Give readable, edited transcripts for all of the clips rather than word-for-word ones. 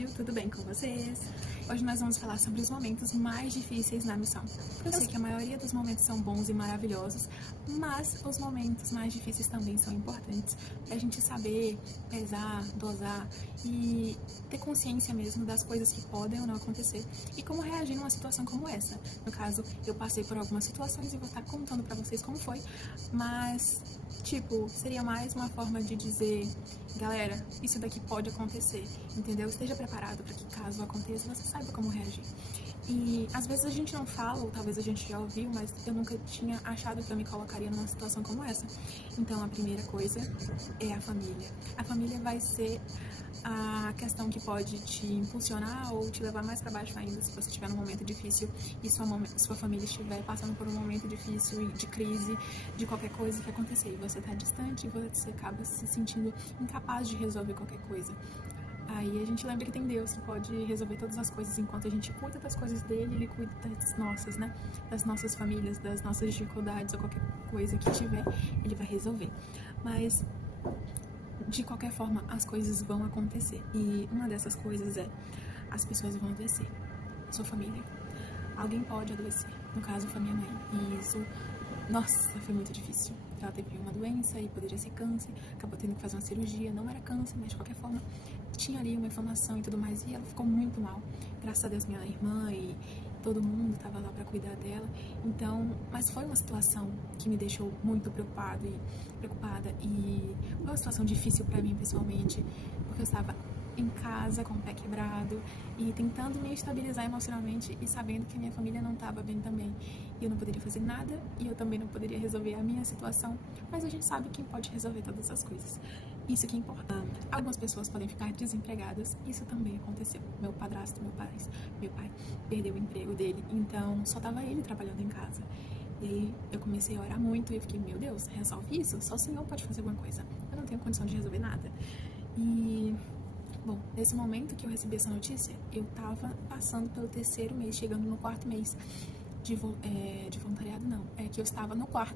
vídeo, tudo bem com vocês? Hoje nós vamos falar sobre os momentos mais difíceis na missão. Eu sei que a maioria dos momentos são bons e maravilhosos, mas os momentos mais difíceis também são importantes pra gente saber pesar, dosar e ter consciência mesmo das coisas que podem ou não acontecer e como reagir numa situação como essa. No caso, eu passei por algumas situações e vou estar contando pra vocês como foi, mas seria mais uma forma de dizer, galera, isso daqui pode acontecer, entendeu? Esteja preparado para que caso aconteça, você saiba como reagir. E às vezes a gente não fala, ou talvez a gente já ouviu, mas eu nunca tinha achado que eu me colocaria numa situação como essa. Então a primeira coisa é a família. A família vai ser a questão que pode te impulsionar ou te levar mais para baixo ainda se você estiver num momento difícil e sua família estiver passando por um momento difícil, de crise, de qualquer coisa que acontecer. E você tá distante e você acaba se sentindo incapaz de resolver qualquer coisa. Aí a gente lembra que tem Deus que pode resolver todas as coisas. Enquanto a gente cuida das coisas dele, ele cuida das nossas, né? Das nossas famílias, das nossas dificuldades ou qualquer coisa que tiver, ele vai resolver. Mas de qualquer forma, as coisas vão acontecer. E uma dessas coisas é, as pessoas vão adoecer. A sua família. Alguém pode adoecer. No caso, foi minha mãe. E isso, nossa, foi muito difícil. Ela teve uma doença e poderia ser câncer. Acabou tendo que fazer uma cirurgia. Não era câncer, mas de qualquer forma, tinha ali uma inflamação e tudo mais. E ela ficou muito mal. Graças a Deus, minha irmã e todo mundo estava lá para cuidar dela. Então, mas foi uma situação que me deixou muito preocupada e foi uma situação difícil para mim pessoalmente, porque eu estava em casa com o pé quebrado e tentando me estabilizar emocionalmente e sabendo que a minha família não estava bem também. E eu não poderia fazer nada e eu também não poderia resolver a minha situação, mas a gente sabe quem pode resolver todas as coisas. Isso que importa. Algumas pessoas podem ficar desempregadas, isso também aconteceu. Meu padrasto, meu pai perdeu o emprego dele, então só tava ele trabalhando em casa. E aí eu comecei a orar muito e eu fiquei, meu Deus, resolve isso? Só o Senhor pode fazer alguma coisa. Eu não tenho condição de resolver nada. E bom, nesse momento que eu recebi essa notícia, eu tava passando pelo 3º mês, chegando no 4º mês de voluntariado, não, é que eu estava no 4º.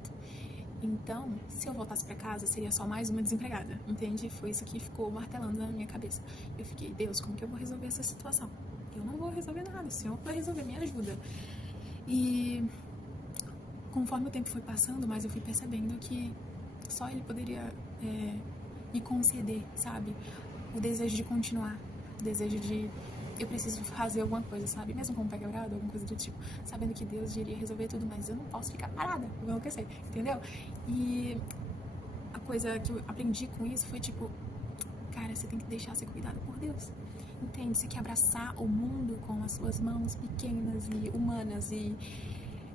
Então, se eu voltasse pra casa, seria só mais uma desempregada, entende? Foi isso que ficou martelando na minha cabeça. Eu fiquei, Deus, como que eu vou resolver essa situação? Eu não vou resolver nada, o Senhor vai resolver, me ajuda. E conforme o tempo foi passando, mas eu fui percebendo que só Ele poderia me conceder, sabe? O desejo de continuar, o desejo de eu preciso fazer alguma coisa, sabe? Mesmo com o pé quebrado, alguma coisa do tipo, sabendo que Deus iria resolver tudo, mas eu não posso ficar parada, eu vou enlouquecer, entendeu? E a coisa que eu aprendi com isso foi cara, você tem que deixar ser cuidado por Deus, entende? Você quer abraçar o mundo com as suas mãos pequenas e humanas e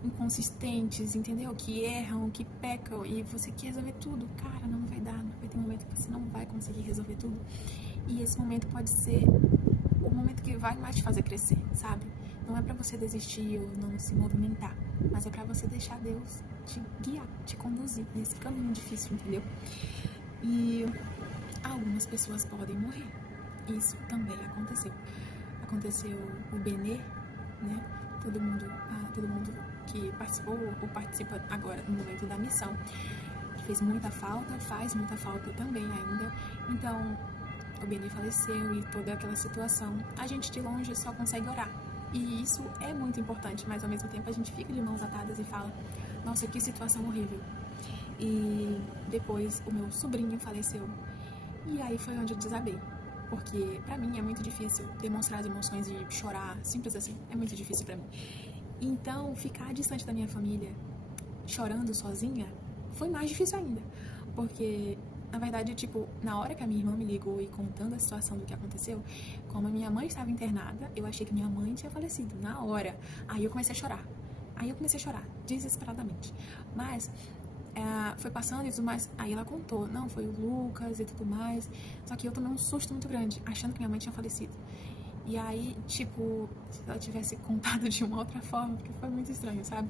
inconsistentes, entendeu? Que erram, que pecam e você quer resolver tudo, cara, não vai dar, vai ter um momento que você não vai conseguir resolver tudo. E esse momento pode ser o momento que vai mais te fazer crescer, sabe? Não é pra você desistir ou não se movimentar, mas é pra você deixar Deus te guiar, te conduzir nesse caminho difícil, entendeu? E algumas pessoas podem morrer. Isso também aconteceu. Aconteceu o Benê, né? Todo mundo que participou ou participa agora no momento da missão fez muita falta, faz muita falta também ainda. Então, o Benê faleceu e toda aquela situação, a gente de longe só consegue orar. E isso é muito importante, mas ao mesmo tempo a gente fica de mãos atadas e fala, nossa, que situação horrível. E depois o meu sobrinho faleceu. E aí foi onde eu desabei. Porque pra mim é muito difícil demonstrar as emoções e chorar, simples assim, é muito difícil pra mim. Então, ficar distante da minha família, chorando sozinha, foi mais difícil ainda. Porque, na verdade, na hora que a minha irmã me ligou e contando a situação do que aconteceu, como a minha mãe estava internada, eu achei que minha mãe tinha falecido, na hora. Aí eu comecei a chorar, desesperadamente. Mas foi passando e tudo mais, aí ela contou, não, foi o Lucas e tudo mais, só que eu tomei um susto muito grande, achando que minha mãe tinha falecido. E aí, se ela tivesse contado de uma outra forma, porque foi muito estranho, sabe?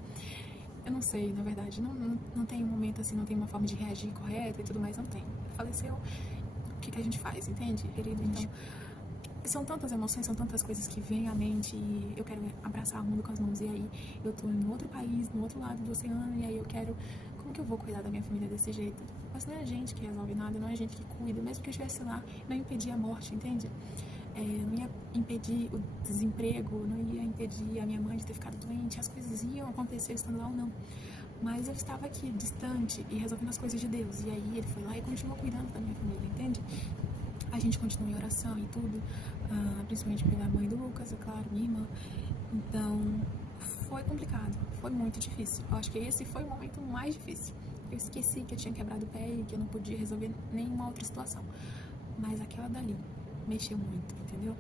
Eu não sei, na verdade, não tem um momento assim, não tem uma forma de reagir correta e tudo mais, não tem. Faleceu, o que a gente faz, entende, querido? Então, são tantas emoções, são tantas coisas que vêm à mente e eu quero abraçar o mundo com as mãos. E aí, eu tô em outro país, no outro lado do oceano, e aí eu quero... Como que eu vou cuidar da minha família desse jeito? Mas não é a gente que resolve nada, não é a gente que cuida. Mesmo que eu estivesse lá, não impedia a morte, entende? Não ia impedir o desemprego, não ia impedir a minha mãe de ter ficado doente, as coisas iam acontecer estando lá ou não. Mas eu estava aqui, distante, e resolvendo as coisas de Deus. E aí ele foi lá e continuou cuidando da minha família, entende? A gente continua em oração e tudo, principalmente pela mãe do Lucas, é claro, minha irmã. Então, foi complicado, foi muito difícil. Eu acho que esse foi o momento mais difícil. Eu esqueci que eu tinha quebrado o pé e que eu não podia resolver nenhuma outra situação. Mas aquela dali mexeu muito, entendeu?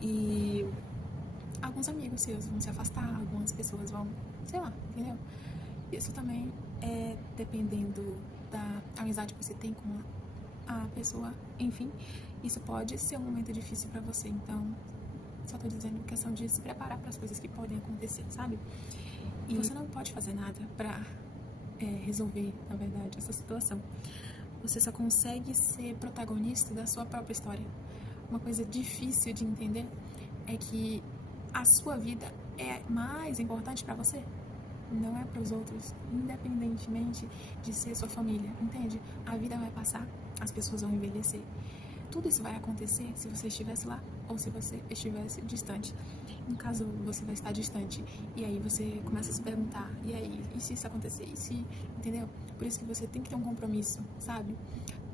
E alguns amigos seus vão se afastar, algumas pessoas vão, sei lá, entendeu? Isso também é dependendo da amizade que você tem com a pessoa, enfim, isso pode ser um momento difícil pra você, então só tô dizendo questão de se preparar para as coisas que podem acontecer, sabe? E você não pode fazer nada pra resolver, na verdade, essa situação. Você só consegue ser protagonista da sua própria história. Uma coisa difícil de entender é que a sua vida é mais importante pra você, não é para os outros, independentemente de ser sua família, entende? A vida vai passar, as pessoas vão envelhecer. Tudo isso vai acontecer se você estivesse lá ou se você estivesse distante. No caso, você vai estar distante e aí você começa a se perguntar, e aí, e se isso acontecer? E se, entendeu? Por isso que você tem que ter um compromisso, sabe?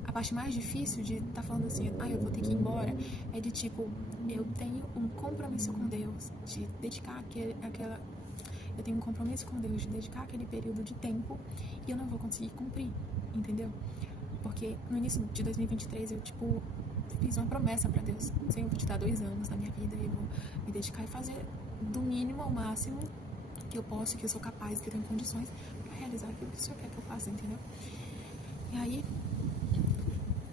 A parte mais difícil de estar falando assim, eu vou ter que ir embora, é de tipo, eu tenho um compromisso com Deus, de dedicar eu tenho um compromisso com Deus de dedicar aquele período de tempo e eu não vou conseguir cumprir, entendeu? Porque no início de 2023 eu, fiz uma promessa pra Deus. Senhor, eu vou te dar 2 anos na minha vida e eu vou me dedicar e fazer do mínimo ao máximo que eu posso, que eu sou capaz, que eu tenho condições pra realizar aquilo que o Senhor quer que eu faça, entendeu? E aí,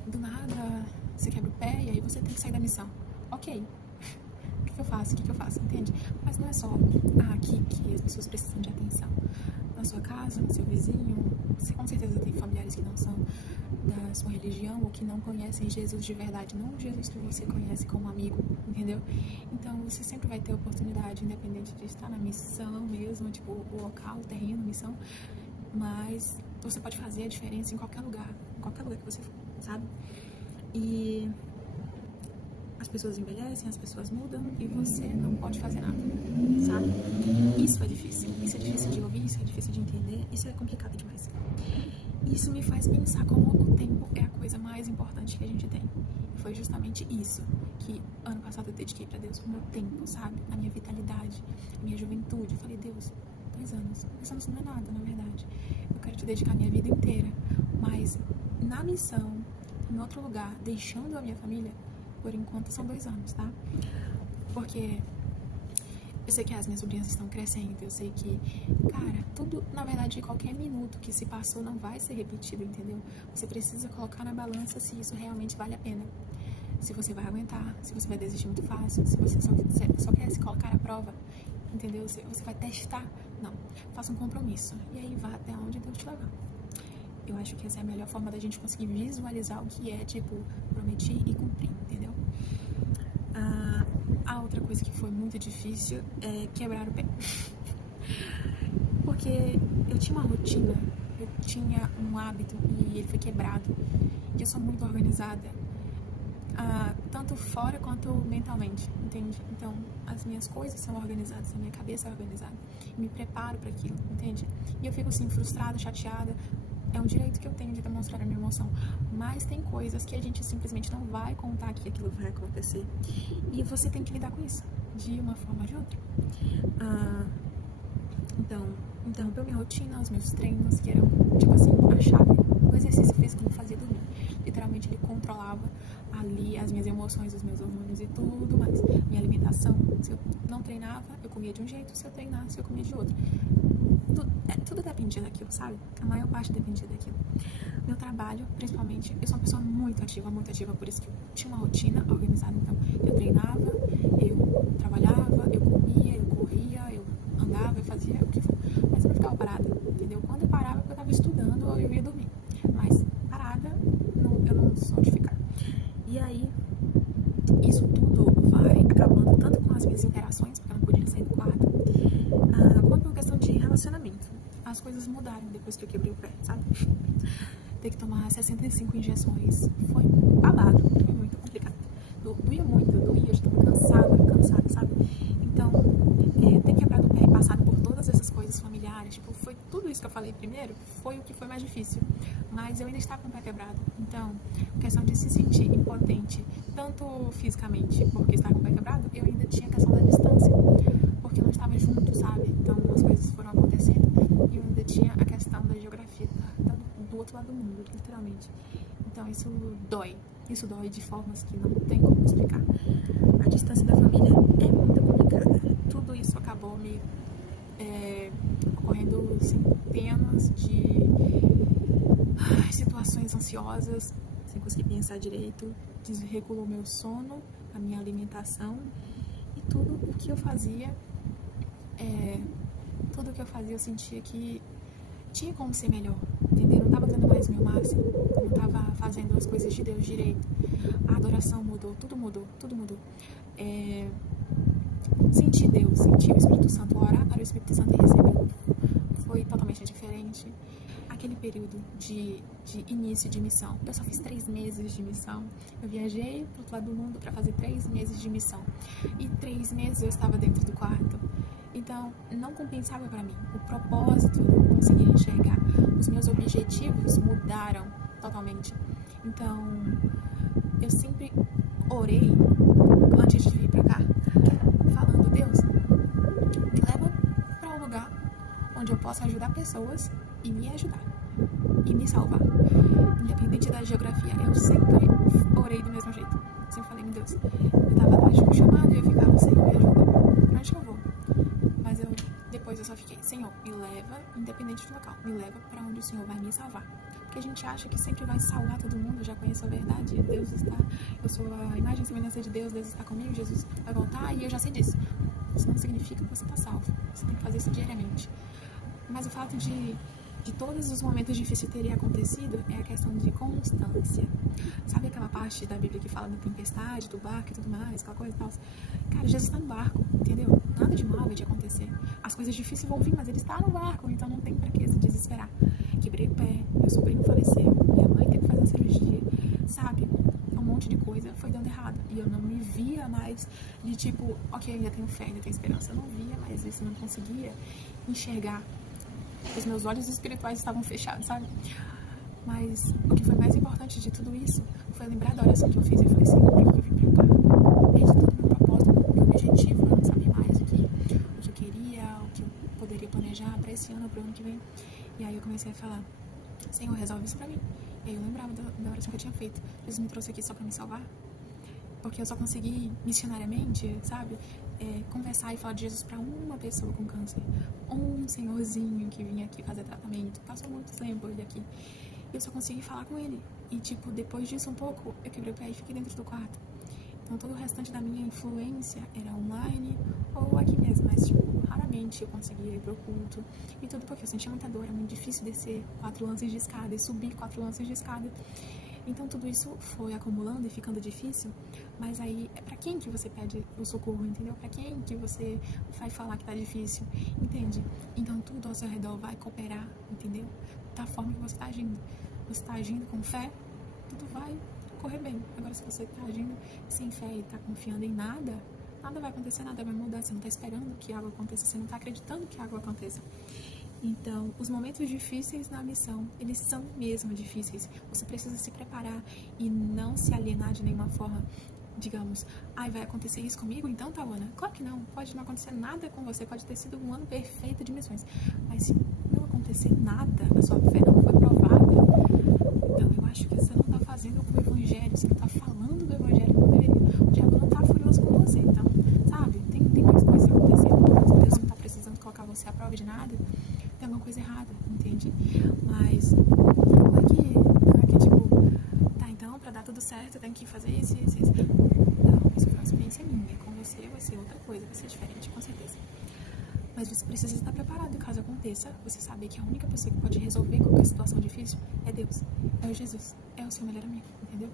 do nada, você quebra o pé e aí você tem que sair da missão. Ok. O que eu faço? Entende? Mas não é só aqui que as pessoas precisam de atenção. Na sua casa, no seu vizinho, você com certeza tem familiares que não são da sua religião ou que não conhecem Jesus de verdade, não o Jesus que você conhece como amigo, entendeu? Então você sempre vai ter oportunidade, independente de estar na missão mesmo, o local, o terreno, missão, mas você pode fazer a diferença em qualquer lugar que você for, sabe? E as pessoas envelhecem, as pessoas mudam e você não pode fazer nada, sabe? Isso é difícil de ouvir, isso é difícil de entender, isso é complicado demais. Isso me faz pensar como o tempo é a coisa mais importante que a gente tem. E foi justamente isso que ano passado eu dediquei pra Deus, o meu tempo, sabe? A minha vitalidade, a minha juventude. Eu falei, Deus, 2 anos não é nada, na verdade. Eu quero te dedicar a minha vida inteira, mas na missão, em outro lugar, deixando a minha família, por enquanto são 2 anos, tá? Porque eu sei que as minhas sobrinhas estão crescendo, eu sei que, cara, tudo, na verdade, qualquer minuto que se passou não vai ser repetido, entendeu? Você precisa colocar na balança se isso realmente vale a pena. Se você vai aguentar, se você vai desistir muito fácil, se você só quer se colocar à prova, entendeu? Se você vai testar. Não, faça um compromisso e aí vá até onde Deus te levar. Eu acho que essa é a melhor forma da gente conseguir visualizar o que é, prometer e cumprir, entendeu? A outra coisa que foi muito difícil é quebrar o pé. Porque eu tinha uma rotina, eu tinha um hábito e ele foi quebrado. E eu sou muito organizada, tanto fora quanto mentalmente, entende? Então, as minhas coisas são organizadas, a minha cabeça é organizada. Eu me preparo para aquilo, entende? E eu fico assim, frustrada, chateada. É um direito que eu tenho de demonstrar a minha emoção. Mas tem coisas que a gente simplesmente não vai contar que aquilo vai acontecer. E você tem que lidar com isso, de uma forma ou de outra. Então, interrompeu minha rotina, os meus treinos, que eram, a chave. O exercício físico me fazia dormir. Literalmente, ele controlava ali as minhas emoções, os meus hormônios e tudo mais. Minha alimentação, se eu não treinava, eu comia de um jeito. Se eu treinasse, eu comia de outro. Tudo dependia daquilo, sabe? A maior parte dependia daquilo. Meu trabalho, principalmente, eu sou uma pessoa muito ativa, por isso que eu tinha uma rotina organizada. Então, eu treinava, eu trabalhava, eu comia, eu corria, eu andava, eu fazia o que for. Mas eu não ficava parada, entendeu? Quando eu parava, porque eu estava estudando ou eu ia dormir. Mas parada, eu não sou de ficar. E aí, isso tudo vai acabando tanto com as minhas interações, porque eu não podia sair do quarto, quanto por questão de relacionamento. As coisas mudaram depois que eu quebrei o pé, sabe? Ter que tomar 65 injeções foi babado, foi muito complicado. Doía muito, eu já estava cansada, falei primeiro foi o que foi mais difícil, mas eu ainda estava com o pé quebrado. Então, a questão de se sentir impotente, tanto fisicamente, porque estava com o pé quebrado, eu ainda tinha a questão da distância, porque eu não estava junto, sabe? Então, as coisas foram acontecendo e eu ainda tinha a questão da geografia, do outro lado do mundo, literalmente. Então, isso dói de formas que não tem como explicar. A distância da família é muito complicada. Tudo isso acabou me ocorrendo centenas de situações ansiosas, sem conseguir pensar direito, desregulou meu sono, a minha alimentação e tudo o que eu fazia, eu sentia que tinha como ser melhor, entendeu? Não estava dando mais o meu máximo, não estava fazendo as coisas de Deus direito, a adoração mudou, tudo mudou. Sentir Deus, sentir o Espírito Santo, orar para o Espírito Santo e receber foi totalmente diferente. Aquele período de início de missão, eu só fiz 3 meses de missão, eu viajei para o outro lado do mundo para fazer 3 meses de missão, e 3 meses eu estava dentro do quarto, então não compensava para mim, o propósito eu não conseguia enxergar, os meus objetivos mudaram totalmente, então eu sempre orei antes de vir para cá, falando, Deus, me leva para um lugar onde eu possa ajudar pessoas e me ajudar, e me salvar. Independente da geografia, eu sempre orei do mesmo jeito. Sempre falei, meu Deus, eu tava lá de um chamado e eu ficava, Senhor, me ajuda. Pra onde que eu vou? Mas depois eu só fiquei, Senhor, me leva, independente do local, me leva pra onde o Senhor vai me salvar. Porque a gente acha que sempre vai salvar todo mundo, eu já conheço a verdade, Deus está, eu sou a imagem e semelhança de Deus, Deus está comigo, Jesus vai voltar e eu já sei disso. Isso não significa que você está salvo, você tem que fazer isso diariamente. Mas o fato de todos os momentos difíceis terem acontecido é a questão de constância. Sabe aquela parte da Bíblia que fala da tempestade, do barco e tudo mais, aquela coisa e tal? Cara, Jesus está no barco, entendeu? Nada de mal vai te acontecer. As coisas difíceis vão vir, mas ele está no barco, então não tem pra que se desesperar. Quebrei o pé, meu sobrinho faleceu, minha mãe teve que fazer a cirurgia, sabe? Um monte de coisa foi dando errado. E eu não me via mais de tipo, ok, ainda tenho fé, ainda tenho esperança. Eu não via mais isso, eu não conseguia enxergar. Os meus olhos espirituais estavam fechados, sabe? Mas o que foi mais importante de tudo isso foi lembrar da oração que eu fiz. Eu falei, Senhor, por que eu vim pra cá? Desde todo o meu propósito, meu objetivo, eu não sabia mais o que eu queria, o que eu poderia planejar pra esse ano, pro ano que vem. E aí eu comecei a falar, Senhor, resolve isso pra mim. E aí eu lembrava da oração que eu tinha feito. Jesus me trouxe aqui só pra me salvar. Porque eu só consegui, missionariamente, sabe, conversar e falar de Jesus para uma pessoa com câncer. Um senhorzinho que vinha aqui fazer tratamento. Passou muito tempo ele aqui. E eu só consegui falar com ele. E, tipo, depois disso um pouco, eu quebrei o pé e fiquei dentro do quarto. Então, todo o restante da minha influência era online ou aqui mesmo. Mas, tipo, raramente eu conseguia ir pro culto. E tudo porque eu sentia muita dor. Era muito difícil descer 4 lances de escada e subir 4 lances de escada. Então tudo isso foi acumulando e ficando difícil, mas aí é pra quem que você pede o socorro, entendeu? Pra quem que você vai falar que tá difícil, entende? Então tudo ao seu redor vai cooperar, entendeu? Da forma que você tá agindo. Você tá agindo com fé, tudo vai correr bem. Agora se você tá agindo sem fé e tá confiando em nada, nada vai acontecer, nada vai mudar. Você não tá esperando que algo aconteça, você não tá acreditando que algo aconteça. Então, os momentos difíceis na missão, eles são mesmo difíceis. Você precisa se preparar e não se alienar de nenhuma forma. Digamos, vai acontecer isso comigo? Então, Tawana? Claro que não. Pode não acontecer nada com você. Pode ter sido um ano perfeito de missões. Mas se não acontecer nada, a sua fé não foi provada, então eu acho que você não está fazendo o evangelho. Você não está falando do evangelho como deveria. O diabo não está furioso com você. Então, sabe? Tem mais coisas acontecendo. Deus não está precisando colocar você à prova de nada. Tem alguma coisa errada, entende? Mas não é que tipo, tá, então pra dar tudo certo eu tenho que fazer isso. Não, isso foi uma experiência minha. Com você vai ser outra coisa, vai ser diferente, com certeza. Mas você precisa estar preparado caso aconteça. Você saber que a única pessoa que pode resolver qualquer situação difícil é Deus, é o Jesus, é o seu melhor amigo, entendeu?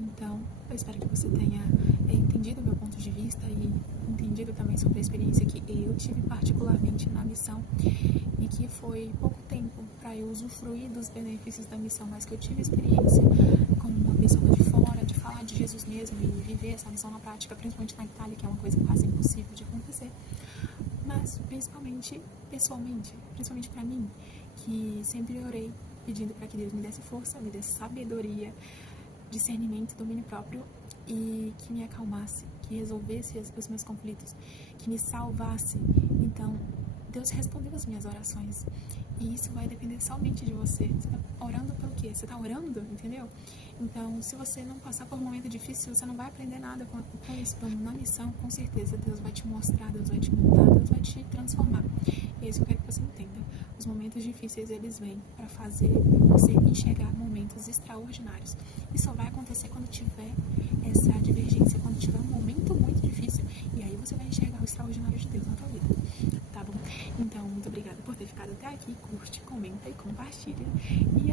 Então, eu espero que você tenha entendido o meu ponto de vista e entendido também sobre a experiência que eu tive particularmente na missão e que foi pouco tempo para eu usufruir dos benefícios da missão, mas que eu tive experiência como uma pessoa de fora, de falar de Jesus mesmo e viver essa missão na prática, principalmente na Itália, que é uma coisa quase impossível de acontecer, mas principalmente pessoalmente, principalmente para mim, que sempre orei pedindo para que Deus me desse força, me desse sabedoria, discernimento, domínio próprio e que me acalmasse, que resolvesse os meus conflitos, que me salvasse. Então, Deus respondeu as minhas orações. E isso vai depender somente de você. Você tá orando pelo quê? Você tá orando, entendeu? Então, se você não passar por um momento difícil, você não vai aprender nada com isso. Então, na missão, com certeza, Deus vai te mostrar, Deus vai te mudar, Deus vai te transformar. E é isso que eu quero que você entenda. Os momentos difíceis, eles vêm para fazer você enxergar momentos extraordinários. E só vai acontecer quando tiver essa divergência, quando tiver um momento muito difícil. E aí você vai enxergar o extraordinário de Deus na tua vida. Tá bom? Então, muito obrigada por ter ficado até aqui. Curte, comenta e compartilha. E